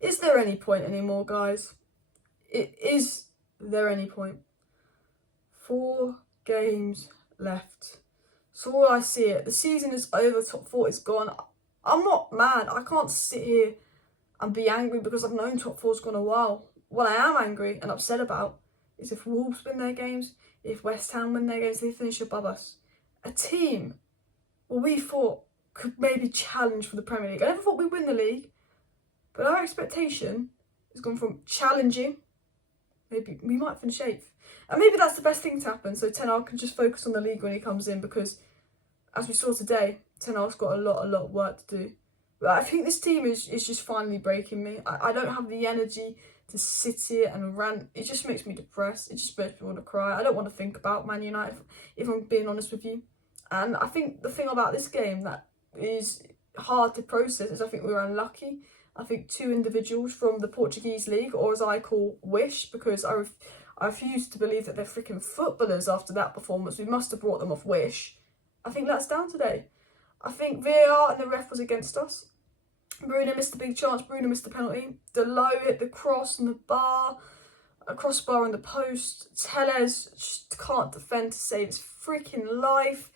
Is there any point anymore, guys? Is there any point? 4 games left. So all I see it. The season is over, top 4 is gone. I'm not mad. I can't sit here and be angry because I've known top 4's gone a while. What I am angry and upset about is if Wolves win their games, if West Ham win their games, they finish above us. A team we thought could maybe challenge for the Premier League. I never thought we'd win the league, but our expectation has gone from challenging, maybe we might finish 8th. And maybe that's the best thing to happen, so Ten Hag can just focus on the league when he comes in, because as we saw today, Ten Hag's got a lot of work to do. But I think this team is just finally breaking me. I don't have the energy to sit here and rant. It just makes me depressed. It just makes me want to cry. I don't want to think about Man United, if I'm being honest with you. And I think the thing about this game that is hard to process is I think we were unlucky. I think 2 individuals from the Portuguese league, or as I call Wish, because I refuse to believe that they're freaking footballers after that performance. We must have brought them off Wish. I think that's down today. I think VAR and the ref was against us. Bruno missed a big chance. Bruno missed the penalty. Delo hit the cross and the bar, a crossbar on the post. Telles just can't defend to save his freaking life.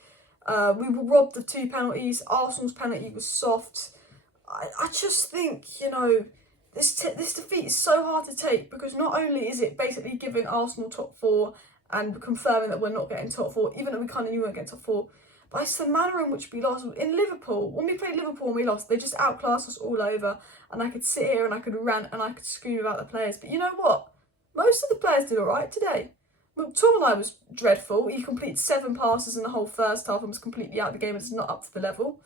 We were robbed of 2 penalties. Arsenal's penalty was soft. I just think, this defeat is so hard to take, because not only is it basically giving Arsenal top 4 and confirming that we're not getting top 4, even though we kind of knew we weren't getting top 4, but it's the manner in which we lost. In Liverpool, when we played Liverpool and we lost, they just outclassed us all over, and I could sit here and I could rant and I could scream about the players. But you know what? Most of the players did alright today. McTominay was dreadful. He completed 7 passes in the whole first half and was completely out of the game and is not up to the level.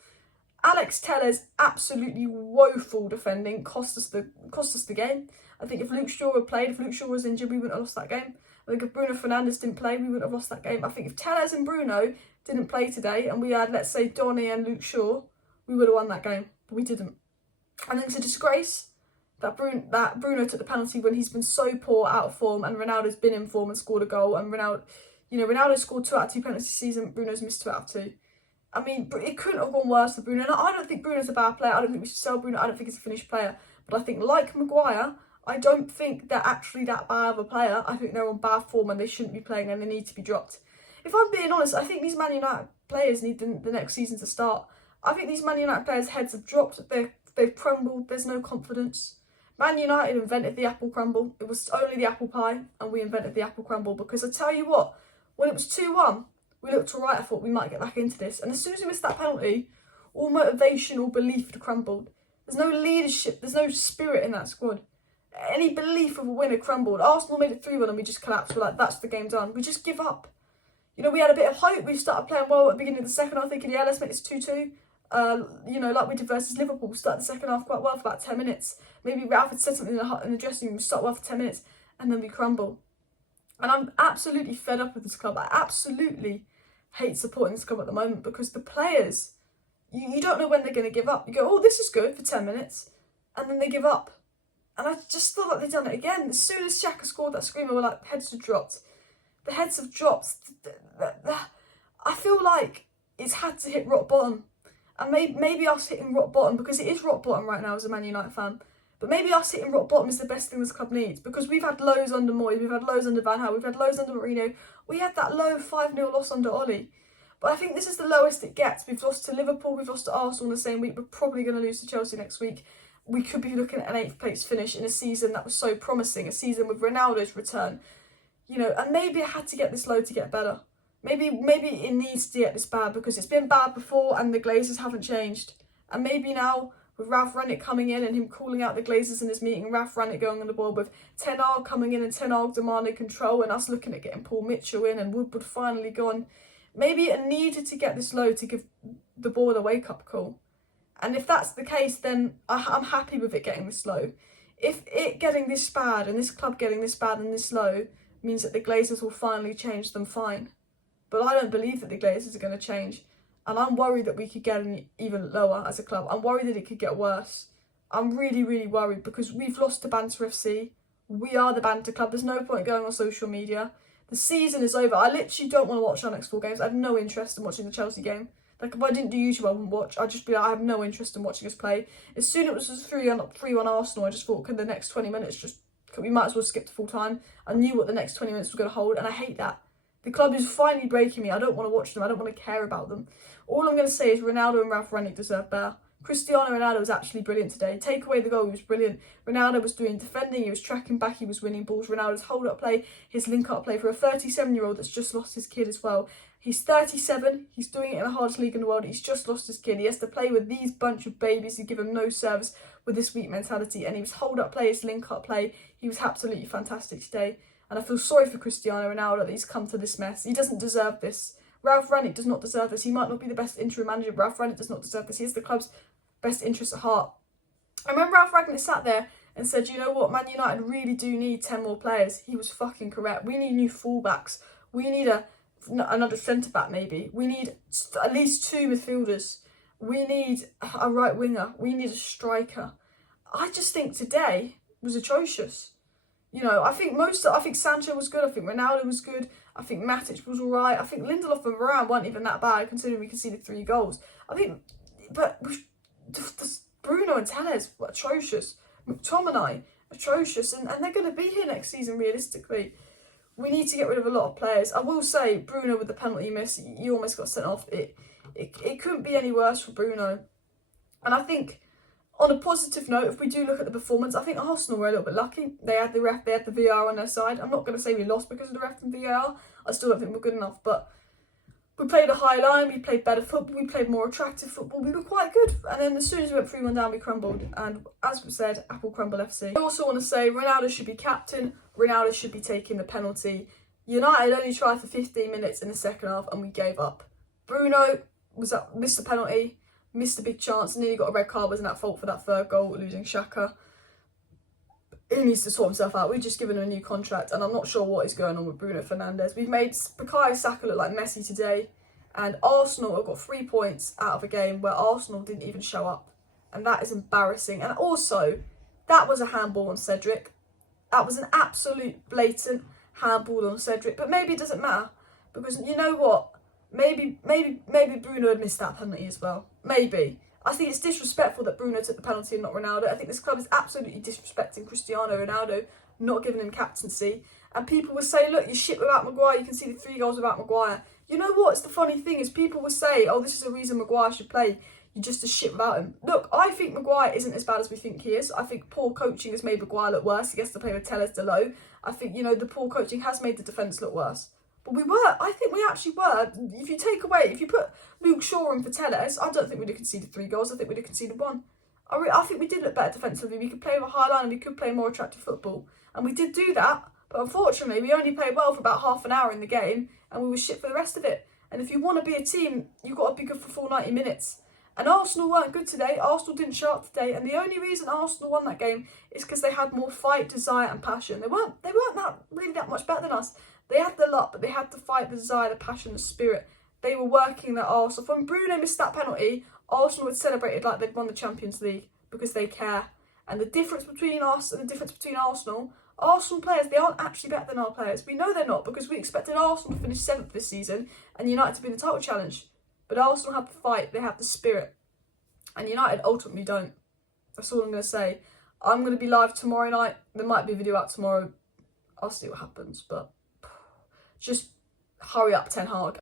Alex Telles, absolutely woeful defending, cost us the game. I think if Luke Shaw had played, if Luke Shaw was injured, we wouldn't have lost that game. I think if Bruno Fernandes didn't play, we wouldn't have lost that game. I think if Telles and Bruno didn't play today and we had, let's say, Donny and Luke Shaw, we would have won that game, but we didn't. I think it's a disgrace that Bruno took the penalty when he's been so poor, out of form, and Ronaldo's been in form and scored a goal. And Ronaldo scored 2 out of 2 penalties this season. Bruno's missed 2 out of 2. I mean, it couldn't have gone worse for Bruno. And I don't think Bruno's a bad player. I don't think we should sell Bruno. I don't think he's a finished player. But I think, like Maguire, I don't think they're actually that bad of a player. I think they're on bad form and they shouldn't be playing and they need to be dropped. If I'm being honest, I think these Man United players need the next season to start. I think these Man United players' heads have dropped. They've crumbled. There's no confidence. Man United invented the apple crumble. It was only the apple pie, and we invented the apple crumble, because I tell you what, when it was 2-1, we looked alright. I thought we might get back into this. And as soon as we missed that penalty, all motivation, all belief had crumbled. There's no leadership. There's no spirit in that squad. Any belief of a winner crumbled. Arsenal made it 3-1 and we just collapsed. We're like, that's the game done. We just give up. We had a bit of hope. We started playing well at the beginning of the second half, thinking, yeah, let's make this 2-2. Like we did versus Liverpool, we started the second half quite well for about 10 minutes. Maybe Ralf had said something in the dressing room, we start well for 10 minutes, and then we crumble. And I'm absolutely fed up with this club. I absolutely hate supporting this club at the moment, because the players, you don't know when they're going to give up. You go, oh, this is good for 10 minutes, and then they give up. And I just feel like they've done it again. As soon as Saka scored that screamer, we're like, heads have dropped. The heads have dropped. I feel like it's had to hit rock bottom. And maybe us hitting rock bottom, because it is rock bottom right now as a Man United fan, but maybe us hitting rock bottom is the best thing this club needs, because we've had lows under Moyes, we've had lows under Van Gaal, we've had lows under Mourinho, we had that low 5-0 loss under Ollie. But I think this is the lowest it gets. We've lost to Liverpool, we've lost to Arsenal in the same week, we're probably going to lose to Chelsea next week. We could be looking at an 8th place finish in a season that was so promising, a season with Ronaldo's return. And maybe I had to get this low to get better. Maybe it needs to get this bad, because it's been bad before and the Glazers haven't changed. And maybe now, with Ralf Rangnick coming in and him calling out the Glazers in his meeting, Ralf Rangnick going on the board, with Ten Hag coming in and Ten Hag demanding control, and us looking at getting Paul Mitchell in and Woodward finally gone, maybe it needed to get this low to give the board a wake-up call. And if that's the case, then I'm happy with it getting this low. If it getting this bad and this club getting this bad and this low means that the Glazers will finally change, then fine. But I don't believe that the Glazers are going to change. And I'm worried that we could get even lower as a club. I'm worried that it could get worse. I'm really, really worried, because we've lost to Banter FC. We are the Banter Club. There's no point going on social media. The season is over. I literally don't want to watch our next 4 games. I have no interest in watching the Chelsea game. Like, if I didn't do YouTube, I wouldn't watch. I'd just be like, I have no interest in watching us play. As soon as it was 3-1 Arsenal, I just thought, could the next 20 minutes we might as well skip to full time. I knew what the next 20 minutes was going to hold, and I hate that. The club is finally breaking me. I don't want to watch them. I don't want to care about them. All I'm going to say is Ronaldo and Ralf Rangnick deserve better. Cristiano Ronaldo was actually brilliant today. Take away the goal, he was brilliant. Ronaldo was doing defending, he was tracking back, he was winning balls. Ronaldo's hold-up play, his link-up play for a 37-year-old that's just lost his kid as well. He's 37, he's doing it in the hardest league in the world, he's just lost his kid. He has to play with these bunch of babies who give him no service with this weak mentality. And he was hold-up play, his link-up play, he was absolutely fantastic today. And I feel sorry for Cristiano Ronaldo that he's come to this mess. He doesn't deserve this. Ralf Rangnick does not deserve this. He might not be the best interim manager, but Ralf Rangnick does not deserve this. He has the club's best interests at heart. I remember Ralf Rangnick sat there and said, you know what, Man United really do need 10 more players. He was fucking correct. We need new fullbacks. We need another centre-back maybe. We need at least 2 midfielders. We need a right winger. We need a striker. I just think today was atrocious. You know, I think Sancho was good. I think Ronaldo was good. I think Matic was all right. I think Lindelof and Varane weren't even that bad considering we conceded 3 goals. But Bruno and Telles were atrocious. McTominay, atrocious. And they're going to be here next season, realistically. We need to get rid of a lot of players. I will say, Bruno with the penalty miss, he almost got sent off. It couldn't be any worse for Bruno. And I think, on a positive note, if we do look at the performance, I think Arsenal were a little bit lucky. They had the ref, they had the VAR on their side. I'm not going to say we lost because of the ref and VAR. I still don't think we're good enough, but we played a high line, we played better football, we played more attractive football, we were quite good. And then as soon as we went 3-1 down, we crumbled. And as we said, Apple crumble FC. I also want to say Ronaldo should be captain, Ronaldo should be taking the penalty. United only tried for 15 minutes in the second half and we gave up. Bruno missed the penalty, missed a big chance, nearly got a red card, wasn't at fault for that 3rd goal, losing Saka. He needs to sort himself out. We've just given him a new contract and I'm not sure what is going on with Bruno Fernandes. We've made Bukayo Saka look like Messi today, and Arsenal have got 3 points out of a game where Arsenal didn't even show up, and that is embarrassing. And also, that was a handball on Cedric. That was an absolute blatant handball on Cedric, but maybe it doesn't matter because you know what? Maybe Bruno had missed that penalty as well. Maybe. I think it's disrespectful that Bruno took the penalty and not Ronaldo. I think this club is absolutely disrespecting Cristiano Ronaldo, not giving him captaincy. And people will say, look, you're shit without Maguire, you can see the 3 goals without Maguire. You know what? It's the funny thing is people will say, oh, this is a reason Maguire should play. You're just a shit without him. Look, I think Maguire isn't as bad as we think he is. I think poor coaching has made Maguire look worse. He gets to play with Telles Delo. I think, you know, the poor coaching has made the defence look worse. But I think we actually were. If you put Luke Shaw in for Telles, I don't think we'd have conceded 3 goals. I think we'd have conceded 1. I think we did look better defensively. We could play with a high line and we could play more attractive football. And we did do that. But unfortunately, we only played well for about half an hour in the game and we were shit for the rest of it. And if you want to be a team, you've got to be good for full 90 minutes. And Arsenal weren't good today. Arsenal didn't show up today. And the only reason Arsenal won that game is because they had more fight, desire and passion. They weren't that much better than us. They had the luck, but they had the fight, the desire, the passion, the spirit. They were working their arse off. When Bruno missed that penalty, Arsenal had celebrated like they'd won the Champions League because they care. And the difference between us and the difference between Arsenal players, they aren't actually better than our players. We know they're not because we expected Arsenal to finish 7th this season and United to be in the title challenge. But Arsenal have the fight, they have the spirit. And United ultimately don't. That's all I'm going to say. I'm going to be live tomorrow night. There might be a video out tomorrow. I'll see what happens, but just hurry up, Ten Hag.